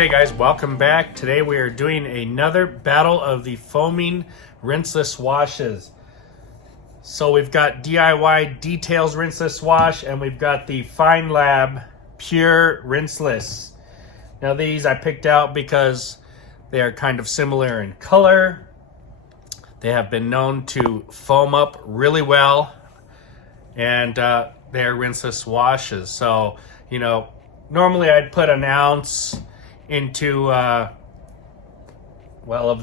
Okay guys, welcome back. Today we are doing another battle of the foaming rinseless washes. So we've got DIY Details rinseless wash and we've got the Feynlab Pure rinseless. Now these I picked out because they are kind of similar in color. They have been known to foam up really well, and they're rinseless washes. So, you know, normally I'd put an ounce into, of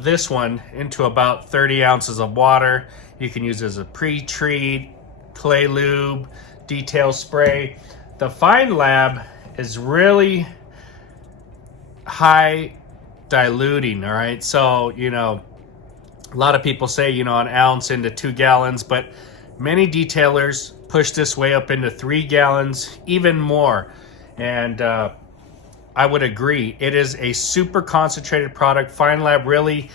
this one, into about 30 ounces of water. You can use it as a pre-treat, clay lube, detail spray. The Feynlab is really high diluting, all right? So, you know, a lot of people say, you know, an ounce into 2 gallons, but many detailers push this way up into 3 gallons, even more. And I would agree. It is a super concentrated product. Feynlab really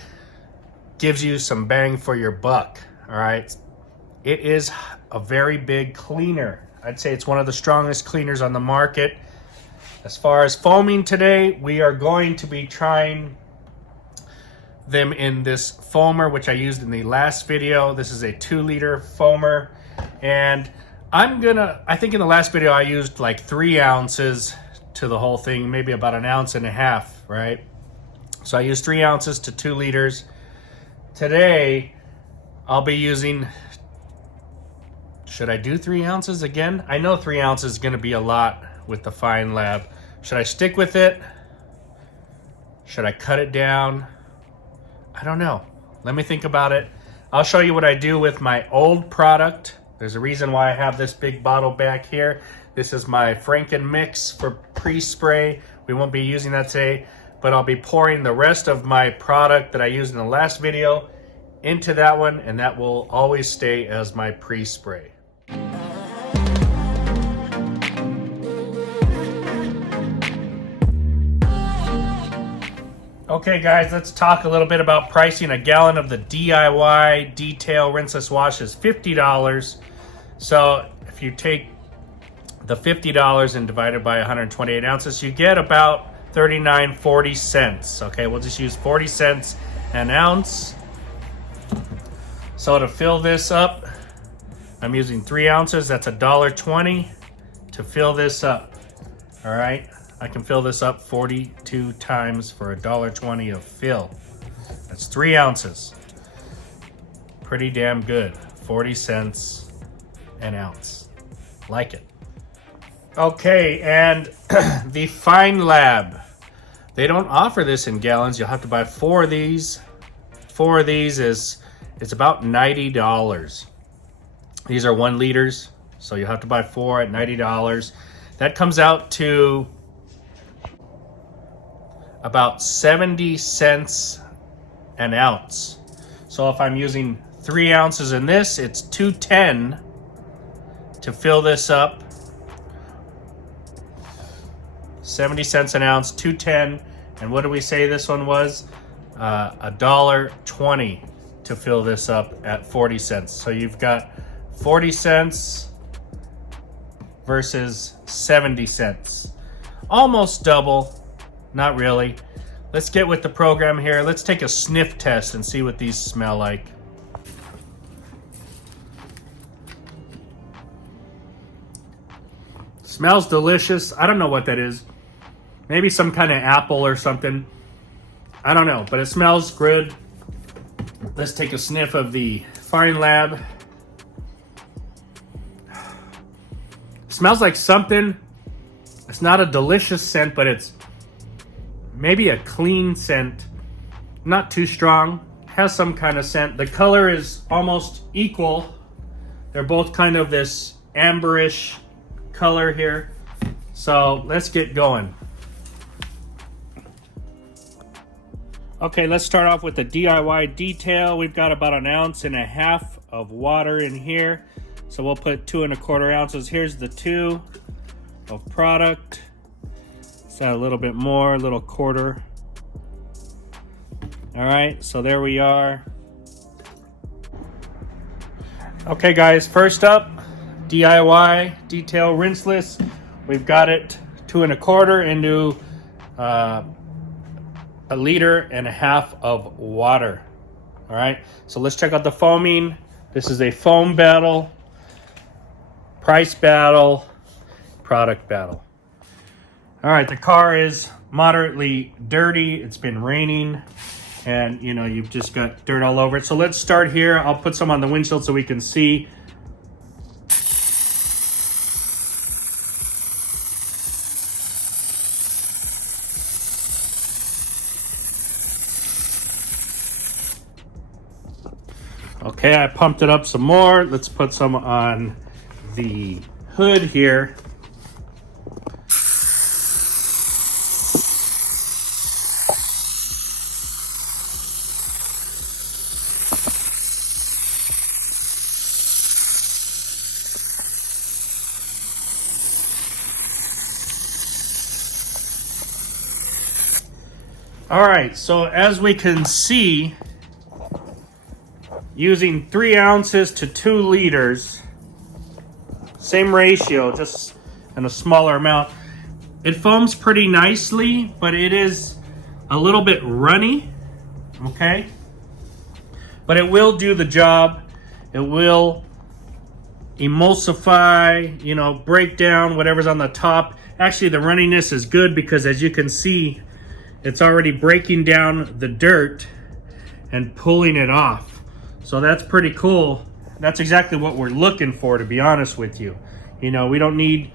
gives you some bang for your buck, all right? It is a very big cleaner. I'd say it's one of the strongest cleaners on the market. As far as foaming today, we are going to be trying them in this foamer, which I used in the last video. This is a 2-liter foamer, and I think in the last video I used like 3 ounces to the whole thing, maybe about 1.5 ounces, right? So I used 3 ounces to 2 liters. Today I'll be using, should I do 3 ounces again? I know 3 ounces is going to be a lot with the Feynlab. Should I stick with it? Should I cut it down? I don't know. Let me think about it. I'll show you what I do with my old product. There's a reason why I have this big bottle back here. This is my Franken mix for pre-spray. We won't be using that today, but I'll be pouring the rest of my product that I used in the last video into that one, and that will always stay as my pre-spray. Okay guys, let's talk a little bit about pricing. A gallon of the DIY Detail rinseless wash is $50. So if you take the $50 and divide it by 128 ounces, you get about 39.40 cents. Okay, we'll just use 40 cents an ounce. So to fill this up, I'm using 3 ounces. That's $1.20 to fill this up. All right. I can fill this up 42 times for $1.20 of fill. That's 3 ounces. Pretty damn good. 40 cents an ounce. Like it. Okay, and the Feynlab. They don't offer this in gallons. You'll have to buy 4 of these. 4 of these it's about $90. These are 1 liters, so you'll have to buy 4 at $90. That comes out to about 70 cents an ounce. So if I'm using 3 ounces in this, it's $2.10 to fill this up. 70 cents an ounce, $2.10. And what do we say this one was? $1.20 to fill this up at 40 cents. So you've got 40 cents versus 70 cents. Almost double. Not really. Let's get with the program here. Let's take a sniff test and see what these smell like. Smells delicious. I don't know what that is. Maybe some kind of apple or something. I don't know, but it smells good. Let's take a sniff of the Feynlab. Smells like something. It's not a delicious scent, but it's maybe a clean scent, not too strong, has some kind of scent. The color is almost equal. They're both kind of this amberish color here. So let's get going. Okay, let's start off with the DIY Detail. We've got about 1.5 ounces of water in here. So we'll put 2¼ ounces. Here's the 2 of product. A little bit more, a little quarter. All right, so there we are. Okay guys, first up, DIY Detail rinseless. We've got it 2¼ into 1.5 liters of water. All right, so let's check out the foaming. This is a foam battle, price battle, product battle. All right, the car is moderately dirty. It's been raining and you know, you've just got dirt all over it. So let's start here. I'll put some on the windshield so we can see. Okay, I pumped it up some more. Let's put some on the hood here. All right, so as we can see, using 3 ounces to 2 liters, same ratio, just in a smaller amount. It foams pretty nicely, but it is a little bit runny, okay? But it will do the job. It will emulsify, you know, break down whatever's on the top. Actually, the runniness is good because as you can see, it's already breaking down the dirt and pulling it off. So that's pretty cool. That's exactly what we're looking for, to be honest with you. You know, we don't need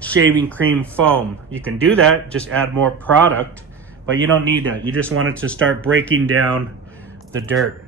shaving cream foam. You can do that, just add more product, but you don't need that. You just want it to start breaking down the dirt.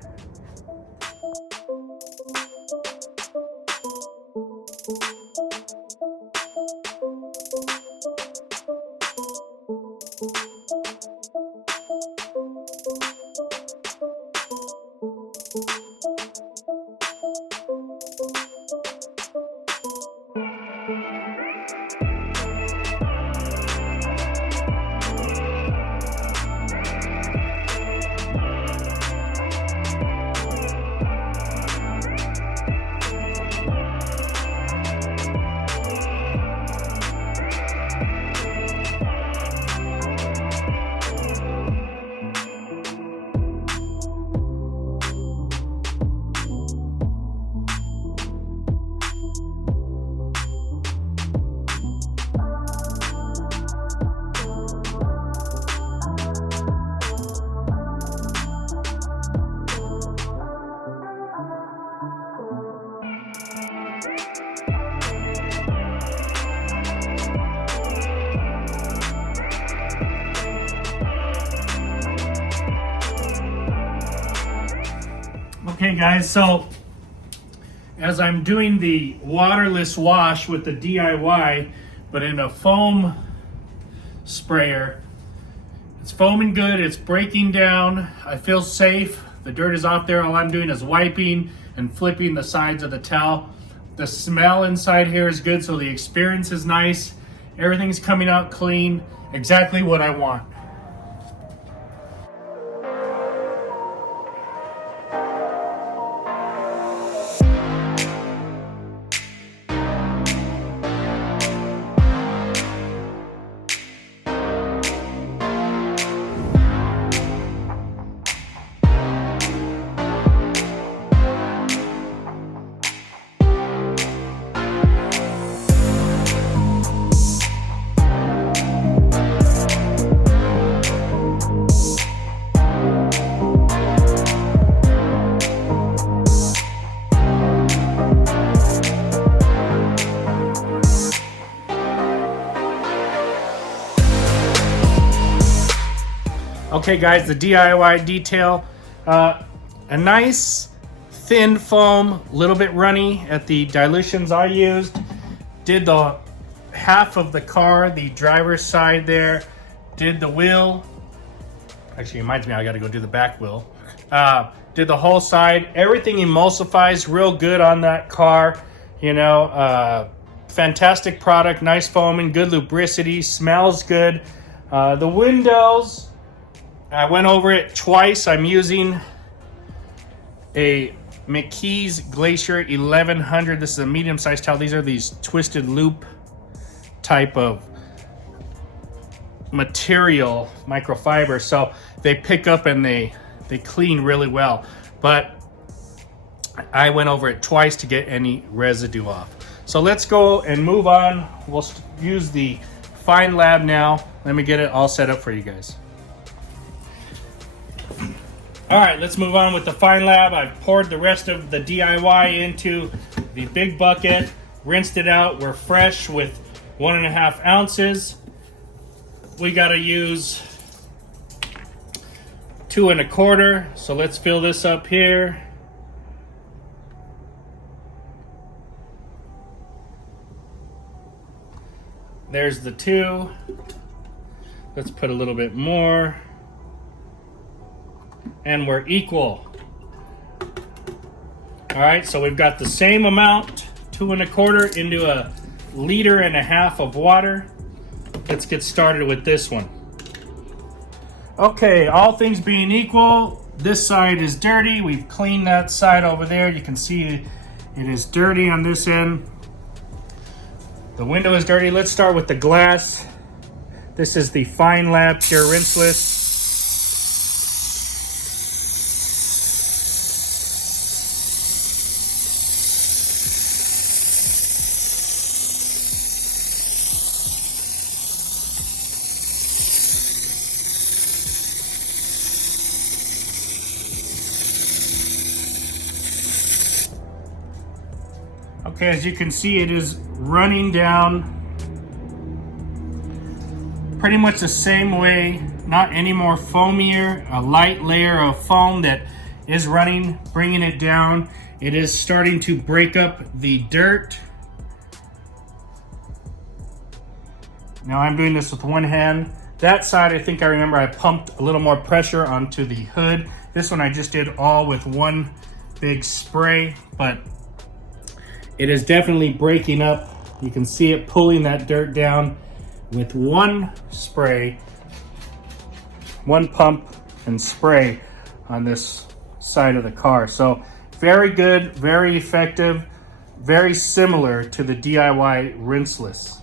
Okay guys, so as I'm doing the waterless wash with the DIY, but in a foam sprayer, it's foaming good, it's breaking down, I feel safe, the dirt is off there, all I'm doing is wiping and flipping the sides of the towel. The smell inside here is good, so the experience is nice, everything's coming out clean, exactly what I want. Okay guys, the DIY detail, a nice thin foam, a little bit runny at the dilutions I used. Did the half of the car, the driver's side there, did the wheel. Actually, it reminds me I gotta go do the back wheel. Did the whole side. Everything emulsifies real good on that car. You know, fantastic product, nice foaming, good lubricity, smells good. The windows, I went over it twice. I'm using a McKee's Glacier 1100. This is a medium-sized towel. These are these twisted loop type of material, microfiber, so they pick up and they clean really well. But I went over it twice to get any residue off. So let's go and move on. We'll use the Feynlab now. Let me get it all set up for you guys. All right, let's move on with the Feynlab. I've poured the rest of the DIY into the big bucket, rinsed it out. We're fresh with 1.5 ounces. We gotta use 2 1/4. So let's fill this up here. There's the 2. Let's put a little bit more. And we're equal. All right, so we've got the same amount, 2 1/4 into 1.5 liters of water. Let's get started with this one. Okay, all things being equal, this side is dirty. We've cleaned that side over there. You can see it is dirty on this end. The window is dirty. Let's start with the glass. This is the Feynlab Pure Rinseless. Okay, as you can see, it is running down pretty much the same way, not any more foamier, a light layer of foam that is running, bringing it down. It is starting to break up the dirt. Now I'm doing this with one hand. That side, I think I remember I pumped a little more pressure onto the hood. This one I just did all with one big spray, but it is definitely breaking up. You can see it pulling that dirt down with one spray, one pump and spray on this side of the car. So very good, very effective, very similar to the DIY Rinseless.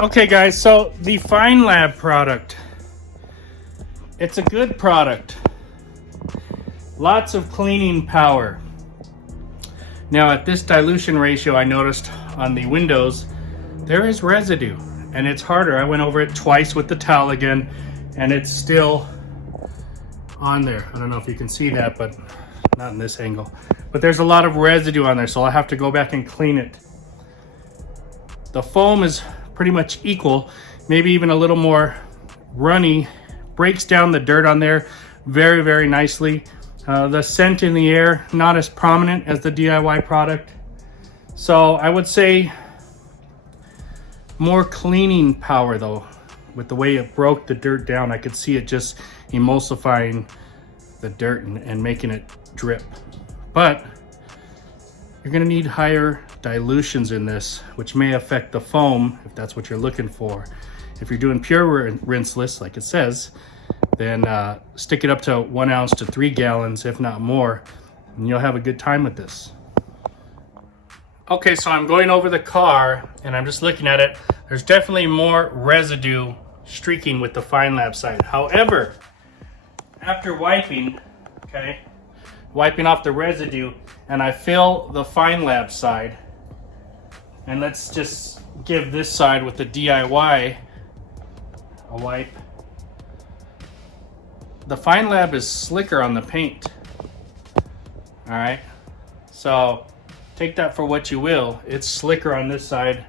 Okay guys, so the Feynlab product, it's a good product. Lots of cleaning power. Now at this dilution ratio, I noticed on the windows, there is residue and it's harder. I went over it twice with the towel again and it's still on there. I don't know if you can see that, but not in this angle. But there's a lot of residue on there, so I'll have to go back and clean it. The foam is pretty much equal, maybe even a little more runny, breaks down the dirt on there very, very nicely. The scent in the air, not as prominent as the DIY product. So I would say more cleaning power though. With the way it broke the dirt down, I could see it just emulsifying the dirt and making it drip. But you're gonna need higher dilutions in this, which may affect the foam if that's what you're looking for. If you're doing pure rinseless, like it says, then stick it up to 1 ounce to 3 gallons, if not more, and you'll have a good time with this. Okay, so I'm going over the car and I'm just looking at it. There's definitely more residue streaking with the Feynlab side. However, after wiping, okay, wiping off the residue, and I fill the Feynlab side, and let's just give this side with the DIY a wipe. The Feynlab is slicker on the paint. All right, so take that for what you will. It's slicker on this side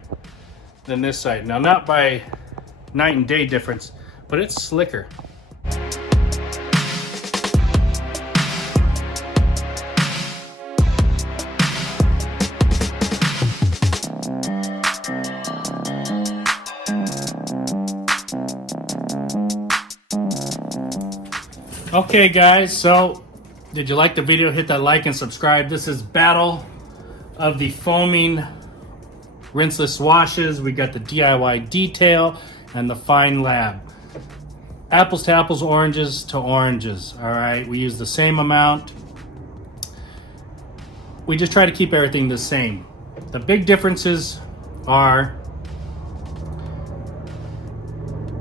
than this side. Now, not by night and day difference, but it's slicker. Okay guys, so did you like the video? Hit that like and subscribe. This is Battle of the Foaming Rinseless Washes. We got the DIY Detail and the Feynlab. Apples to apples, oranges to oranges. All right, we use the same amount. We just try to keep everything the same. The big differences are,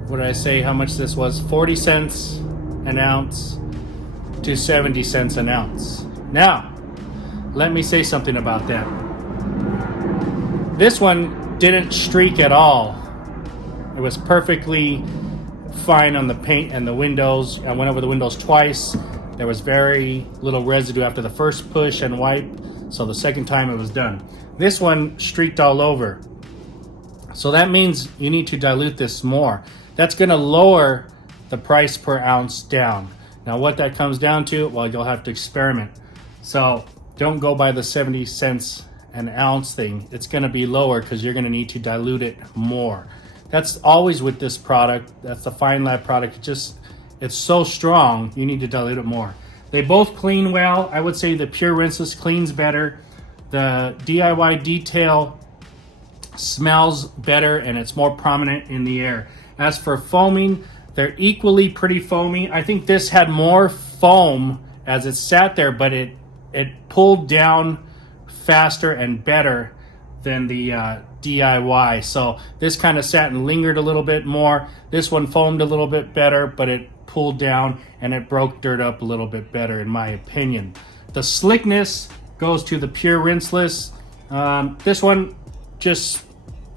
what did I say, how much this was? 40 cents an ounce to 70 cents an ounce. Now, let me say something about that. This one didn't streak at all. It was perfectly fine on the paint and the windows. I went over the windows twice. There was very little residue after the first push and wipe, so the second time it was done. This one streaked all over. So that means you need to dilute this more. That's gonna lower the price per ounce down. Now what that comes down to, well, you'll have to experiment. So don't go by the 70 cents an ounce thing. It's gonna be lower because you're gonna need to dilute it more. That's always with this product. That's the Feynlab product. It's so strong, you need to dilute it more. They both clean well. I would say the pure rinseless cleans better. The DIY Detail smells better and it's more prominent in the air. As for foaming, they're equally pretty foamy. I think this had more foam as it sat there, but it pulled down faster and better than the DIY. So this kind of sat and lingered a little bit more. This one foamed a little bit better, but it pulled down and it broke dirt up a little bit better in my opinion. The slickness goes to the pure rinseless. This one just,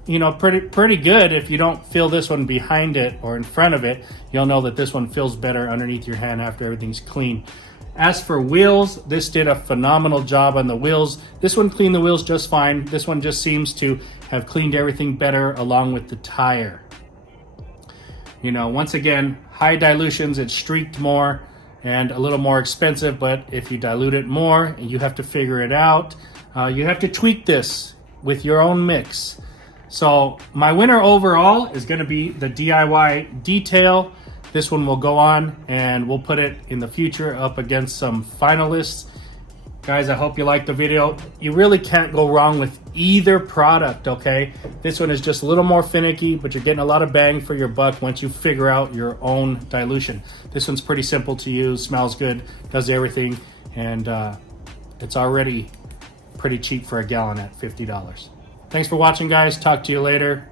you know, pretty good. If you don't feel this one behind it or in front of it, you'll know that this one feels better underneath your hand after everything's clean. As for wheels, this did a phenomenal job on the wheels. This one cleaned the wheels just fine. This one just seems to have cleaned everything better along with the tire. You know, once again, high dilutions, it streaked more and a little more expensive, but if you dilute it more, you have to figure it out. You have to tweak this with your own mix. So my winner overall is going to be the DIY Detail. This one will go on and we'll put it in the future up against some finalists. Guys, I hope you liked the video. You really can't go wrong with either product, okay? This one is just a little more finicky, but you're getting a lot of bang for your buck once you figure out your own dilution. This one's pretty simple to use, smells good, does everything, and it's already pretty cheap for a gallon at $50. Thanks for watching, guys. Talk to you later.